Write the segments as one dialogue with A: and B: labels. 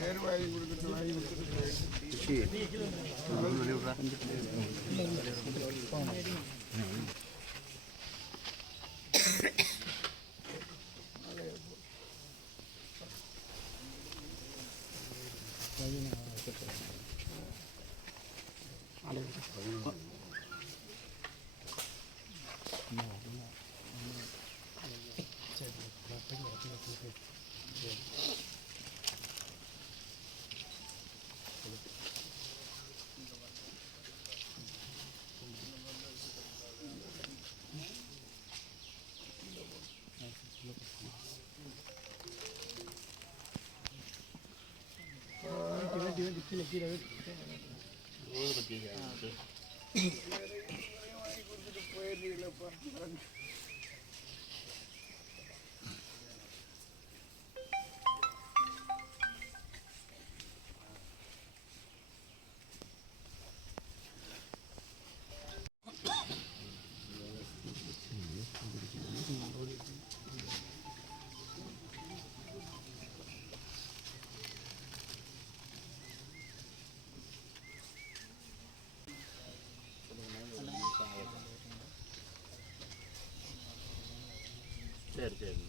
A: കൊടുത്തിട്ട് ਜਿਵੇਂ ਜਿੱਥੇ ਲੱਗੀ ਰਹੇ ਉਹ ਲੱਗੀ ਗਿਆ சரி சரி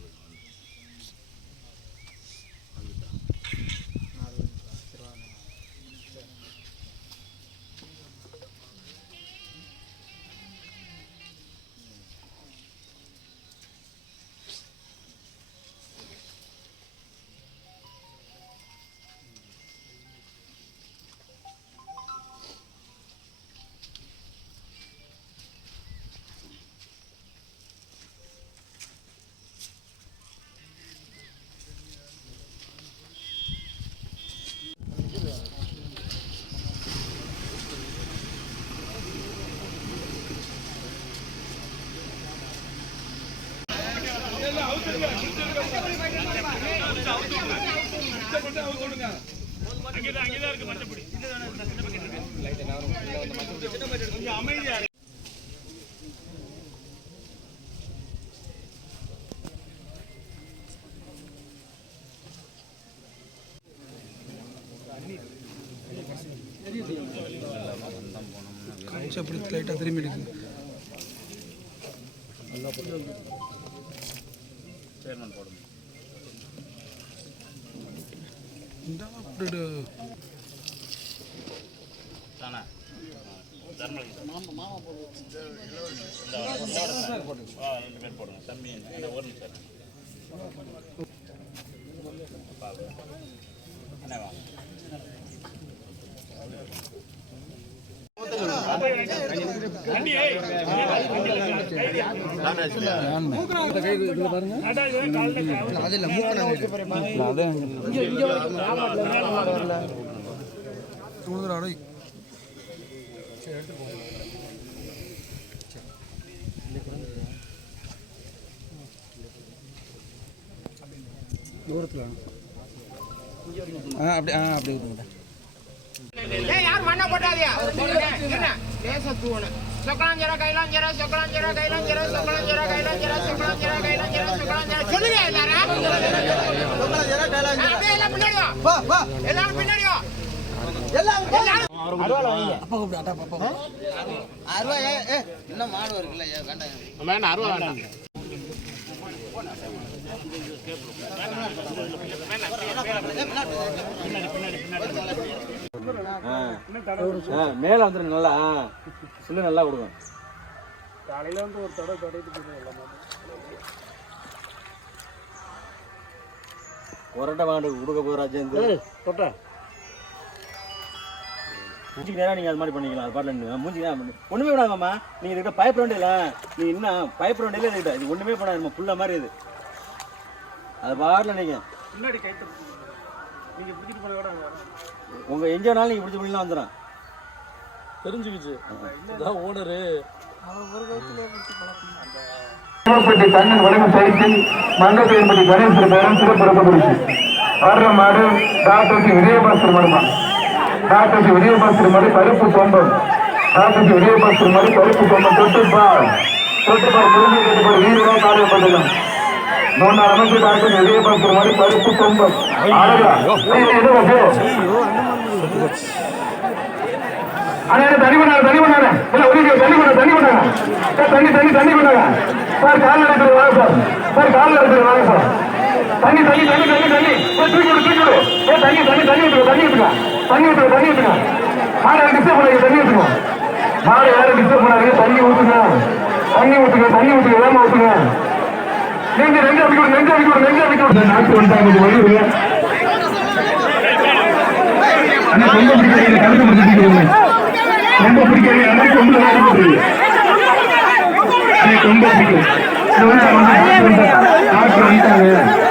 B: கவுச்சு அப்படி லைட்டாக திரும்பி எடுக்குது
A: சேர்மன் போடுங்க. தானே? ரெண்டு பேர் போடுங்க. தம்பி என்ன ஒரு நிமிஷம் அண்ணா வாங்க
B: தூரத்தில் ஆ அப்படி ஆ அப்படி விட்டுங்க
C: யார் மண்ணை போட்டாதியா? என்ன? லேச தூணு சொக்கலாஞ்சரா கைலாஞ்சரா சொக்கலாஞ்சரா கைலாஞ்சரா சொக்கலாஞ்சரா கைலாஞ்சரா சொக்கலாஞ்சரா கைலாஞ்சரா சொக்கலாஞ்சரா சொல்லுங்க எல்லாரும் அப்படியே எல்லாம் பின்னாடி வா எல்லாரும் பின்னாடி வா எல்லாரும்
D: மேலே வந்துருங்க நல்லா சொல்லு நல்லா கொடுங்க. கொரட்டை வாண்டு கொடுக்க போகிற ராஜேந்து
A: தொட்டா.
D: மூஞ்சிக்கு நீங்கள் அது மாதிரி பண்ணிக்கலாம் அது பாட்டில் மூஞ்சி ஒன்றுமே விடாங்கம்மா நீங்கள் இதுக்கிட்ட பயப்பட வேண்டியல நீ இன்னும் பயப்பட வேண்டியல இதுக்கிட்ட இது ஒன்றுமே பண்ணாது நம்ம புள்ள மாதிரி இது. அது பாட்டில் நீங்கள்
B: கைத்து நீங்கள் பிடிச்சிட்டு போன கூட
D: உங்கள் எங்கே வேணாலும் நீங்கள் பிடிச்ச பிடிலாம் வந்துடும்
B: தெரிஞ்சுக்கிச்சு. இதான் ஓனரு.
E: சிவப்பட்டி கண்ணன் வடக்கு சைக்கிள் மங்கப்பேன்பட்டி கணேசர் பேரம் சிறப்பிறப்பு குறிச்சு. வர்ற மாடு டாக்டர் சி விஜயபாஸ்கர் மாடுமா டாக்டர் சி விஜயபாஸ்கர் மாடு கருப்பு கொம்பன் டாக்டர் சி விஜயபாஸ்கர் மாடு கருப்பு கொம்பன் தொட்டுப்பால் வீரரா காலையப்பட்டலாம் முன்னாள் அமைச்சர் டாக்டர் விஜயபாஸ்கர் மாதிரி பருப்பு கொம்பம் அழகா. ஏய், ஏய், எதுவும் போ. அண்ணா என்ன தண்ணி பண்ணாங்க தண்ணி பண்ணாங்க இல்ல ஒரு நிமிஷம் தண்ணி பண்ண தண்ணி பண்ணாங்க சார் தண்ணி தண்ணி தண்ணி தண்ணி தண்ணி தண்ணி தண்ணி தூக்கி விடு தூக்கி விடு. ஏய், தண்ணி தண்ணி தண்ணி ஊற்றுங்க தண்ணி ஊற்றுங்க தண்ணி ஊற்றுங்க தண்ணி ஊற்றுங்க மாடு டிஸ்டர்ப் பண்ணாங்க தண்ணி ஊற்றுங்க மாடு யாரும் டிஸ்டர்ப் பண்ணாங்க தண்ணி ஊற்றுங்க தண்ணி ஊற்றுங்க தண்ணி ஊற்றுங்க வேமா ஊற்றுங்க நெஞ்சு நெஞ்சு அப்படி விடு நெஞ்சு அப்படி விடு நெஞ்சு அப்படி விடு நாட்டு வந்துட்டாங்க கொஞ்சம் வழி விடுங்க அண்ணா ரொம்ப பிடிக்காது கழுத்து முடிச்சுட்டு ரொம்ப பிடிக்காது அண்ணா கொண்டு வரப்படுது எனக்கு ரொம்ப பிடிக்கும் இந்த வந்து அவங்க டாக்டர் வந்துட்டாங்க. டாக்டர் வந்துட்டாங்க.